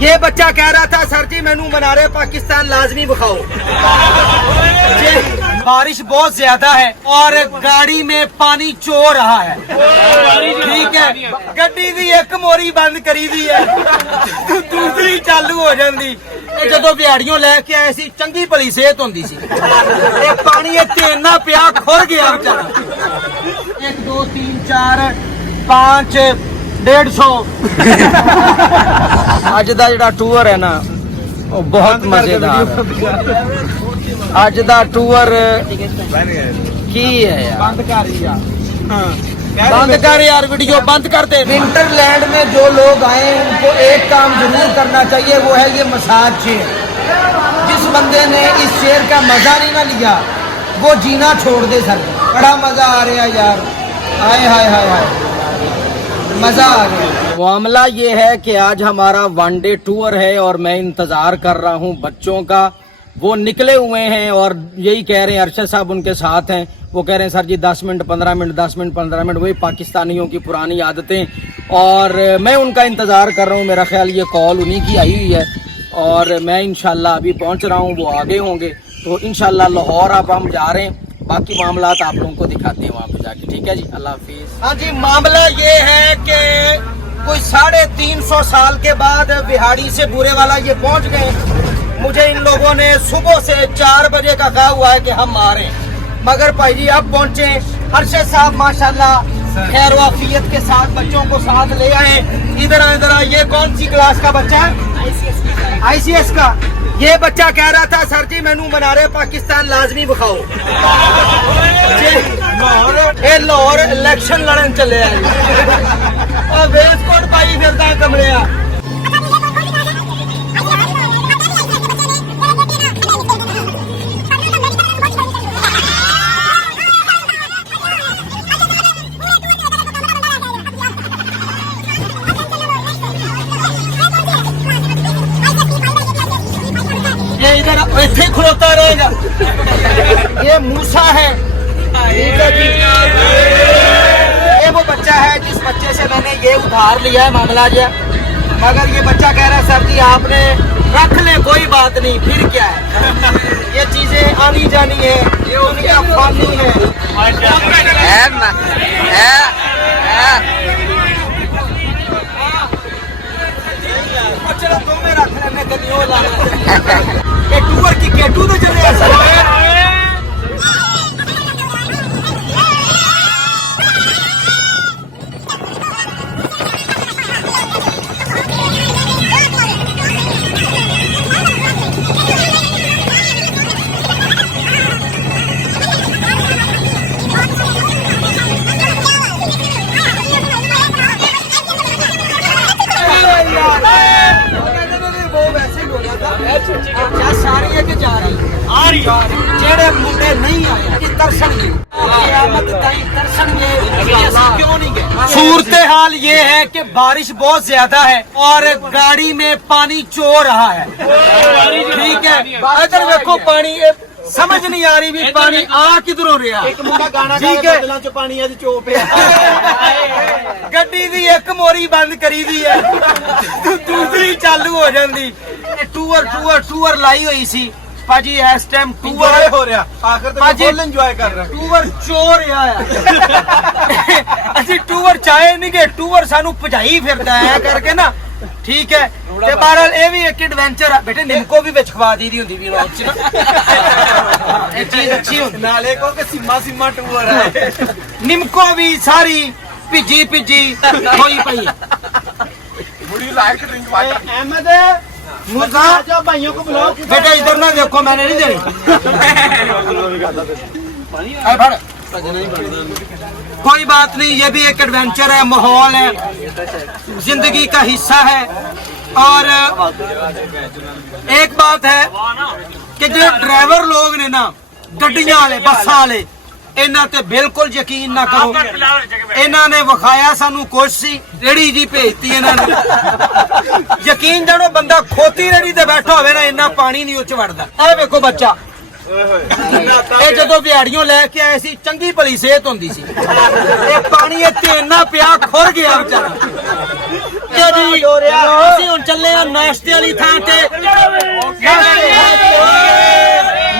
ये बच्चा कह रहा था सर जी मैनू मनारे पाकिस्तान लाजमी बखाओ। बारिश बहुत ज्यादा है और गाड़ी में पानी चो रहा है, ठीक है। गड्डी दी एक मोरी बंद करी दी है, दूसरी चालू हो जाती। ਜਦੋਂ ਦਿਹਾੜੀਆਂ ਲੈ ਕੇ ਆਏ ਸੀ ਚੰਗੀ ਭਲੀ ਸਿਹਤ ਹੁੰਦੀ ਸੀ। ਇਹ ਪਾਣੀ ਇੱਥੇ ਇੰਨਾ ਪਿਆ ਖੁਰ ਗਿਆ ਵਿਚਾਰਾ। 1 2 3 4 5 150। ਅੱਜ ਦਾ ਜਿਹੜਾ ਟੂਰ ਹੈ ਨਾ ਉਹ ਬਹੁਤ ਮਜ਼ੇਦਾਰ ਹੈ। ਅੱਜ ਦਾ ਟੂਰ ਕੀ ਹੈ यार? बंद कर यार, वीडियो बंद कर दे। विंटरलैंड में जो लोग आए उनको एक काम जरूर करना चाहिए, वो है ये मसाज चेयर। जिस बंदे ने इस चेयर का मजा नहीं ना लिया वो जीना छोड़ दे सर। बड़ा मजा आ रहा यार, हाय हाय हाय हाय, मजा आ गया। मामला ये है कि आज हमारा 1 डे टूर है और मैं इंतजार कर रहा हूँ बच्चों का। वो निकले हुए हैं और यही कह रहे हैं, अरशद साहब उनके साथ हैं। वो कह रहे हैं सर जी 10 मिनट 15 मिनट 10 मिनट 15 मिनट, वही पाकिस्तानियों की पुरानी आदतें। और मैं उनका इंतज़ार कर रहा हूँ। मेरा ख्याल ये कॉल उन्हीं की आई हुई है और मैं इंशाल्लाह अभी पहुँच रहा हूँ, वो आगे होंगे। तो इंशाल्लाह लाहौर अब हम जा रहे हैं, बाकी मामला आप लोगों को दिखाते हैं वहाँ पे जाके, ठीक है जी। अल्लाह हाफिज़। हाँ जी, मामला ये है कि कोई 350 साल के बाद बिहाड़ी से बुरे वाला ये पहुँच गए। मुझे इन लोगों ने सुबह से 4 बजे का कहा हुआ है कि हम आ रहे हैं, मगर भाई जी अब पहुंचे। अरशद साहब माशाल्लाह खैर वाफियत के साथ बच्चों को साथ ले आए। इधर इधर ये कौन सी क्लास का बच्चा है? ICS का। ये बच्चा कह रहा था सर जी मैनू मनारे पाकिस्तान लाजमी बखाओ। लाहौर इलेक्शन लड़न चले वेस्टकोट पाई फिरदा कमरे। ये इधर ऐसे ही खुलता रहेगा। ये मूसा है, ठीक है जी। ये वो बच्चा है जिस बच्चे से मैंने ये उधार लिया है मामला जो, मगर ये बच्चा कह रहा है सर जी आपने रख ले कोई बात नहीं, फिर क्या है, ये चीजें आनी जानी है, ये उनकी अफवानी है। चलो तुम्हें रख लेने गलियों ला ये टूर की केटू तो चले। जेड़े मुंडे नहीं आए सूरत हाल ये है कि बारिश बहुत ज्यादा है और गाड़ी में पानी चो रहा है, ठीक है। इधर देखो पानी समझ नहीं आ रही भी पानी आ किधरों रहा, ठीक है। पानी चो पे गड्डी दी एक मोरी बंद करी दी है, दूसरी चालू हो जाती। टूर लाई हुई सी भाजी, इस टाइम टूर हो रहा आखिर फुल इंजॉय कर रहे टूर चोर असि टूर चाहे नहीं कि टूर सानू भजाई फिरदा है करके ना, ठीक है। ते बहरहाल ये भी एक एडवेंचर है बेटे। निमको भी विच खवा दी हुंदी वी रोज च ना, ये चीज अच्छी हुंदी नाले को के सीमा टूर है। निमको भी सारी भिजी होई पई बड़ी लाइट ड्रिंक वाटर। अहमद भाइयों को बुलाओ बेटा, इधर ना देखो, मैंने नहीं देनी। कोई बात नहीं, ये भी एक एडवेंचर है, माहौल है, जिंदगी का हिस्सा है। और एक बात है कि जो ड्राइवर लोग ने ना गड्डियां वाले बसां वाले, इन्हां ते बिल्कुल यकीन ना करो। इन्हां ने विखाया सानू कुछ सी, रेड़ी जी भेजती इन्हां ने। यकीन जानो बंदा खोती रेड़ी ते बैठा होवे ना, इन्ना पानी नहीं उच वड़दा। ए देखो बच्चा, ਇਹ ਜਦੋਂ ਦਿਹਾੜੀਆਂ ਲੈ ਕੇ ਆਏ ਸੀ ਚੰਗੀ ਭਲੀ ਸਿਹਤ ਹੁੰਦੀ ਸੀ। ਇਹ ਪਾਣੀ ਇੱਥੇ ਇੰਨਾ ਪਿਆ ਖੁਰ ਗਿਆ ਵਿਚਾਰਾ। ਓਕੇ ਜੀ ਅਸੀਂ ਹੁਣ ਚੱਲੇ ਆ नाश्ते वाली थां पे।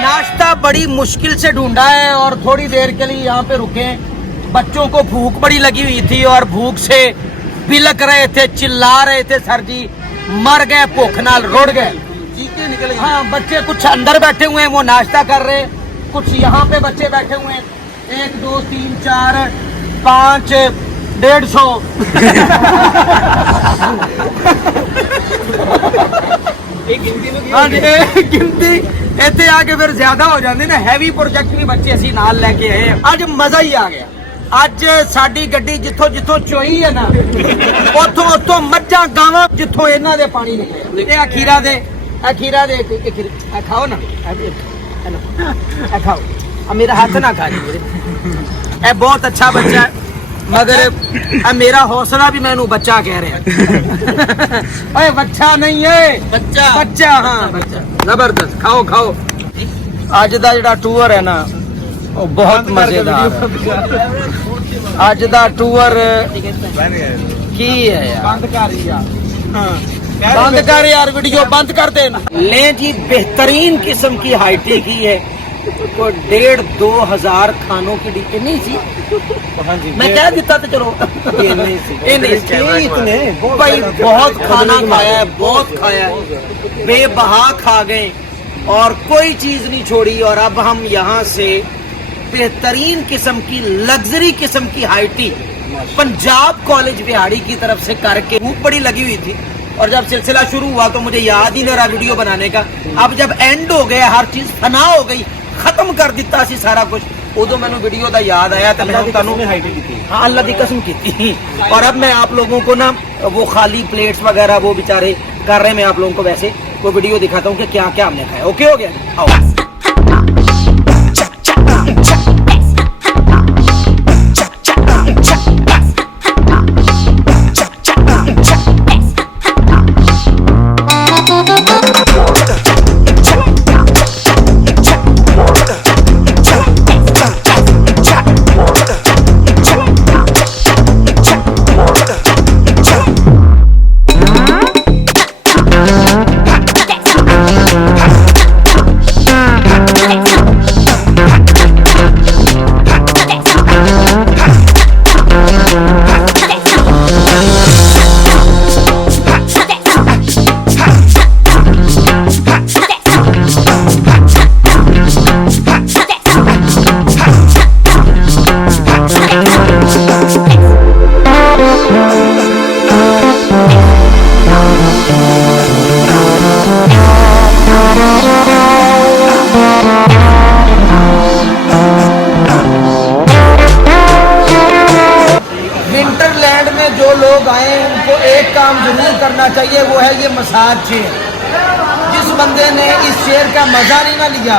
नाश्ता बड़ी मुश्किल से ढूंढा है और थोड़ी देर के लिए यहाँ पे रुके। बच्चों को भूख बड़ी लगी हुई थी और भूख से बिलक रहे थे, चिल्ला रहे थे, सर जी मर गए, भूख नाल रुड़ गए। हाँ, बच्चे कुछ अंदर बैठे हुए हैं, वो नाश्ता कर रहे, कुछ यहाँ पे बच्चे बैठे हुए हैं। 1 2 3 4 5 150 हाँ जी, गिनती ਇੱਥੇ ਆ ਕੇ ਫਿਰ ਜ਼ਿਆਦਾ ਹੋ ਜਾਂਦੇ ਨੇ। ਹੈਵੀ ਪ੍ਰੋਜੈਕਟ ਵੀ ਬੱਚੇ ਅਸੀਂ ਨਾਲ ਲੈ ਕੇ ਆਏ। ਅੱਜ ਮਜ਼ਾ ਹੀ ਆ ਗਿਆ। ਅੱਜ ਸਾਡੀ ਗੱਡੀ ਜਿੱਥੋਂ ਜਿੱਥੋਂ ਚੋਈ ਹੈ ਨਾ, ਉੱਥੋਂ ਉੱਥੋਂ ਮੱਝਾਂ ਗਾਵਾਂ ਜਿੱਥੋਂ ਇਹਨਾਂ ਦੇ ਪਾਣੀ ਨਿਕਲੇ। ਇਹ ਅਖੀਰਾ ਦੇ ਇਹ ਖਾਓ ਨਾ, ਇਹ ਖਾਓ। अब मेरा हाथ ना खा लीजिए। ਇਹ ਬਹੁਤ ਅੱਛਾ ਬੱਚਾ ਹੈ, मगर अब मेरा हौसला भी मैनू बच्चा कह रहे हैं। ओए बच्चा नहीं है, बच्चा बच्चा, हाँ बच्चा। जबरदस्त, खाओ खाओ। आज दा जेड़ा टूर है ना वो बहुत मजेदार है। आज दा टूर की है यार, बंद कर यार, वीडियो बंद कर दे। ले जी, बेहतरीन किस्म की हाइटी की है। को 1.5-2 हजार खानों की डिब्बे नहीं सी। मैं कह देता तो चलो ये नहीं इतने भाई, बहुत खाना खाया है, बहुत खाया है, बेबहा खा गए और कोई चीज नहीं छोड़ी। और अब हम यहाँ से बेहतरीन किस्म की लग्जरी किस्म की हाइटी पंजाब कॉलेज बिहाड़ी की तरफ से करके भूख बड़ी लगी हुई थी। और जब सिलसिला शुरू हुआ तो मुझे याद ही नहीं रहा वीडियो बनाने का। अब जब एंड हो गया, हर चीज फना हो गई, खत्म कर दिता सी सारा कुछ, उदो मैंने वीडियो का याद आया तो मैं हाँ अल्लाह की कसम की थी। और अब मैं आप लोगों को ना वो खाली प्लेट्स वगैरह वो बेचारे कर रहे हैं, मैं आप लोगों को वैसे वो वीडियो दिखाता हूँ कि क्या क्या हमने खाया। ओके हो गया, आओ। विंटरलैंड में जो लोग आए उनको एक काम जरूर करना चाहिए, वो है ये मसाज चेयर। जिस बंदे ने इस चेयर का मजा नहीं ना लिया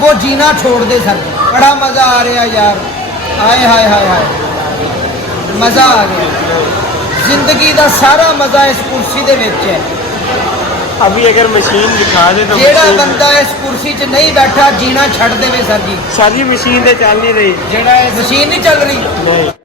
वो जीना छोड़ दे। सर बड़ा मजा आ रहा यार, हाय हाय हाय हाय, मजा आ गया। जिंदगी का सारा मजा इस कुर्सी दे विच है। अभी अगर मशीन दिखा दे तो जेड़ा बंदा इस कुर्सी च नहीं बैठा जीना छड़ देवे। सर जी सारी मशीन तो चल नहीं रही, जेड़ा मशीन नहीं चल रही। नहीं।